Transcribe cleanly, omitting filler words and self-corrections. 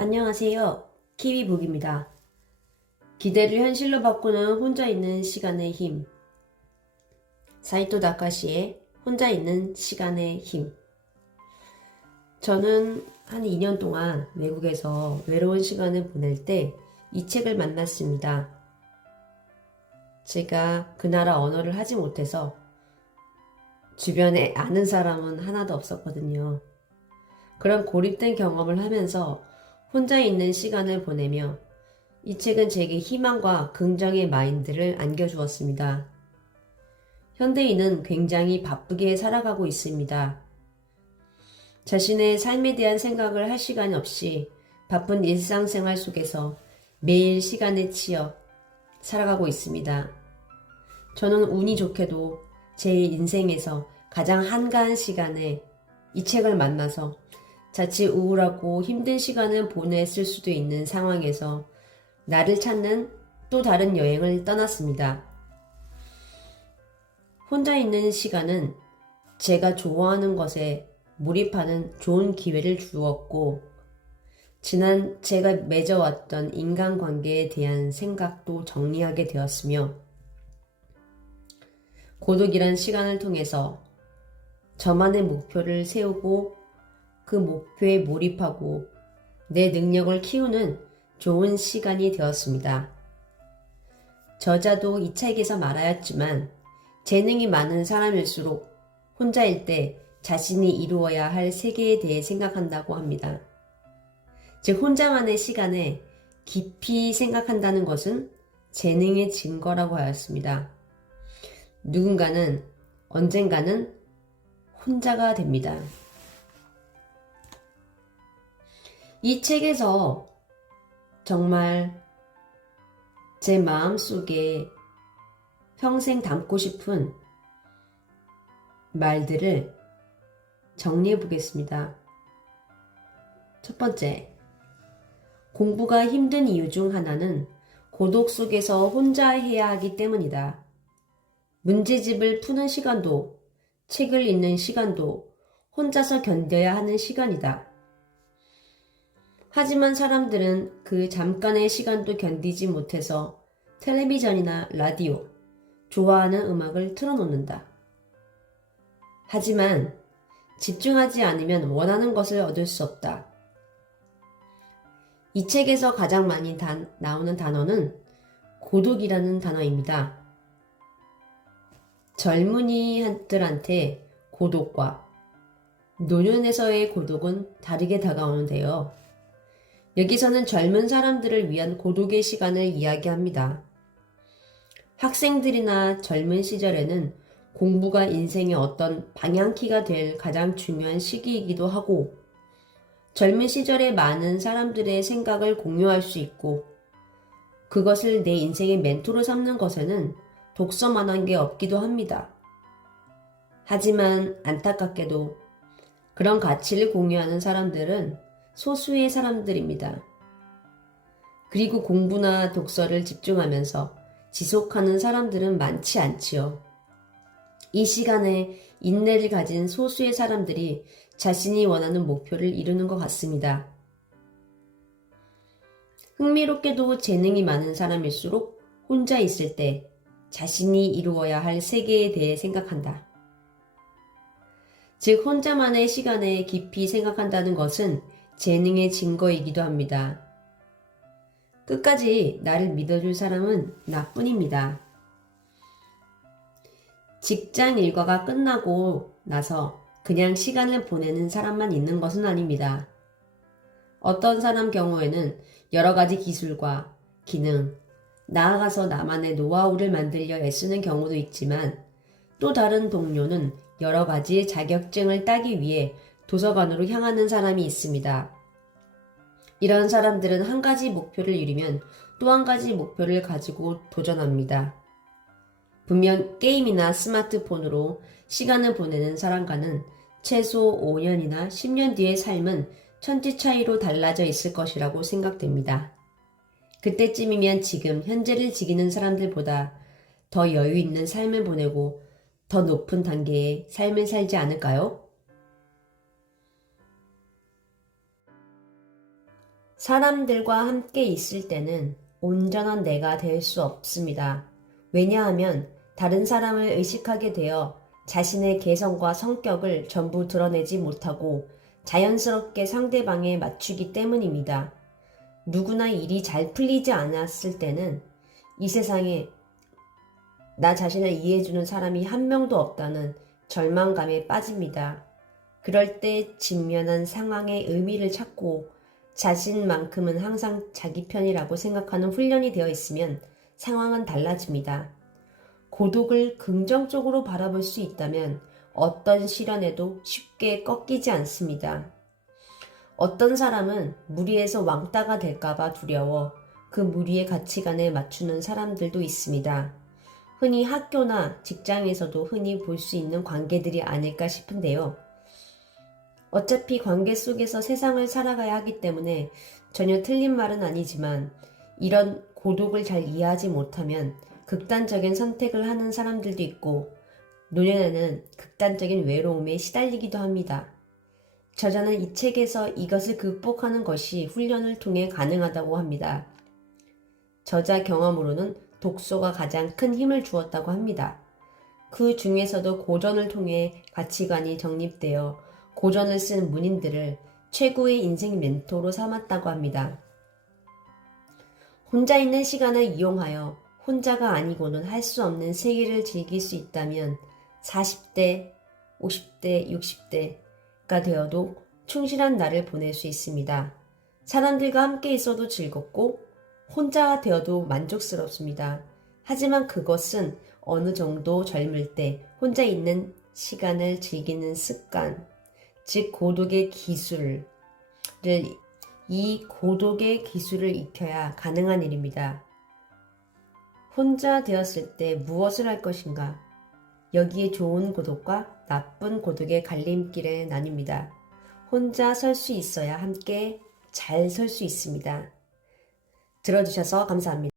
안녕하세요. 키위북입니다. 기대를 현실로 바꾸는 혼자 있는 시간의 힘. 사이토 다카시의 혼자 있는 시간의 힘. 저는 한 2년 동안 외국에서 외로운 시간을 보낼 때 이 책을 만났습니다. 제가 그 나라 언어를 하지 못해서 주변에 아는 사람은 하나도 없었거든요. 그런 고립된 경험을 하면서 혼자 있는 시간을 보내며 이 책은 제게 희망과 긍정의 마인드를 안겨주었습니다. 현대인은 굉장히 바쁘게 살아가고 있습니다. 자신의 삶에 대한 생각을 할 시간 없이 바쁜 일상생활 속에서 매일 시간에 치여 살아가고 있습니다. 저는 운이 좋게도 제 인생에서 가장 한가한 시간에 이 책을 만나서 자칫 우울하고 힘든 시간을 보냈을 수도 있는 상황에서 나를 찾는 또 다른 여행을 떠났습니다. 혼자 있는 시간은 제가 좋아하는 것에 몰입하는 좋은 기회를 주었고, 지난 제가 맺어왔던 인간관계에 대한 생각도 정리하게 되었으며, 고독이란 시간을 통해서 저만의 목표를 세우고 그 목표에 몰입하고 내 능력을 키우는 좋은 시간이 되었습니다. 저자도 이 책에서 말하였지만 재능이 많은 사람일수록 혼자일 때 자신이 이루어야 할 세계에 대해 생각한다고 합니다. 즉 혼자만의 시간에 깊이 생각한다는 것은 재능의 증거라고 하였습니다. 누군가는 언젠가는 혼자가 됩니다. 이 책에서 정말 제 마음속에 평생 담고 싶은 말들을 정리해 보겠습니다. 첫 번째, 공부가 힘든 이유 중 하나는 고독 속에서 혼자 해야 하기 때문이다. 문제집을 푸는 시간도, 책을 읽는 시간도 혼자서 견뎌야 하는 시간이다. 하지만 사람들은 그 잠깐의 시간도 견디지 못해서 텔레비전이나 라디오, 좋아하는 음악을 틀어놓는다. 하지만 집중하지 않으면 원하는 것을 얻을 수 없다. 이 책에서 가장 많이 나오는 단어는 고독이라는 단어입니다. 젊은이들한테 고독과 노년에서의 고독은 다르게 다가오는데요. 여기서는 젊은 사람들을 위한 고독의 시간을 이야기합니다. 학생들이나 젊은 시절에는 공부가 인생의 어떤 방향키가 될 가장 중요한 시기이기도 하고, 젊은 시절에 많은 사람들의 생각을 공유할 수 있고, 그것을 내 인생의 멘토로 삼는 것에는 독서만한 게 없기도 합니다. 하지만 안타깝게도 그런 가치를 공유하는 사람들은 소수의 사람들입니다. 그리고 공부나 독서를 집중하면서 지속하는 사람들은 많지 않지요. 이 시간에 인내를 가진 소수의 사람들이 자신이 원하는 목표를 이루는 것 같습니다. 흥미롭게도 재능이 많은 사람일수록 혼자 있을 때 자신이 이루어야 할 세계에 대해 생각한다. 즉, 혼자만의 시간에 깊이 생각한다는 것은 재능의 증거이기도 합니다. 끝까지 나를 믿어줄 사람은 나뿐입니다. 직장 일과가 끝나고 나서 그냥 시간을 보내는 사람만 있는 것은 아닙니다. 어떤 사람 경우에는 여러 가지 기술과 기능, 나아가서 나만의 노하우를 만들려 애쓰는 경우도 있지만, 또 다른 동료는 여러 가지 자격증을 따기 위해 도서관으로 향하는 사람이 있습니다. 이런 사람들은 한 가지 목표를 이루면 또 한 가지 목표를 가지고 도전합니다. 분명 게임이나 스마트폰으로 시간을 보내는 사람과는 최소 5년이나 10년 뒤의 삶은 천지 차이로 달라져 있을 것이라고 생각됩니다. 그때쯤이면 지금 현재를 즐기는 사람들보다 더 여유 있는 삶을 보내고 더 높은 단계의 삶을 살지 않을까요? 사람들과 함께 있을 때는 온전한 내가 될 수 없습니다. 왜냐하면 다른 사람을 의식하게 되어 자신의 개성과 성격을 전부 드러내지 못하고 자연스럽게 상대방에 맞추기 때문입니다. 누구나 일이 잘 풀리지 않았을 때는 이 세상에 나 자신을 이해해주는 사람이 한 명도 없다는 절망감에 빠집니다. 그럴 때 직면한 상황의 의미를 찾고 자신만큼은 항상 자기 편이라고 생각하는 훈련이 되어 있으면 상황은 달라집니다. 고독을 긍정적으로 바라볼 수 있다면 어떤 시련에도 쉽게 꺾이지 않습니다. 어떤 사람은 무리에서 왕따가 될까봐 두려워 그 무리의 가치관에 맞추는 사람들도 있습니다. 흔히 학교나 직장에서도 흔히 볼 수 있는 관계들이 아닐까 싶은데요. 어차피 관계 속에서 세상을 살아가야 하기 때문에 전혀 틀린 말은 아니지만 이런 고독을 잘 이해하지 못하면 극단적인 선택을 하는 사람들도 있고 노년에는 극단적인 외로움에 시달리기도 합니다. 저자는 이 책에서 이것을 극복하는 것이 훈련을 통해 가능하다고 합니다. 저자 경험으로는 독서가 가장 큰 힘을 주었다고 합니다. 그 중에서도 고전을 통해 가치관이 정립되어 고전을 쓴 문인들을 최고의 인생 멘토로 삼았다고 합니다. 혼자 있는 시간을 이용하여 혼자가 아니고는 할 수 없는 세계를 즐길 수 있다면 40대, 50대, 60대가 되어도 충실한 날을 보낼 수 있습니다. 사람들과 함께 있어도 즐겁고 혼자 되어도 만족스럽습니다. 하지만 그것은 어느 정도 젊을 때 혼자 있는 시간을 즐기는 습관, 즉 고독의 기술을 익혀야 가능한 일입니다. 혼자 되었을 때 무엇을 할 것인가? 여기에 좋은 고독과 나쁜 고독의 갈림길에 나뉩니다. 혼자 설 수 있어야 함께 잘 설 수 있습니다. 들어주셔서 감사합니다.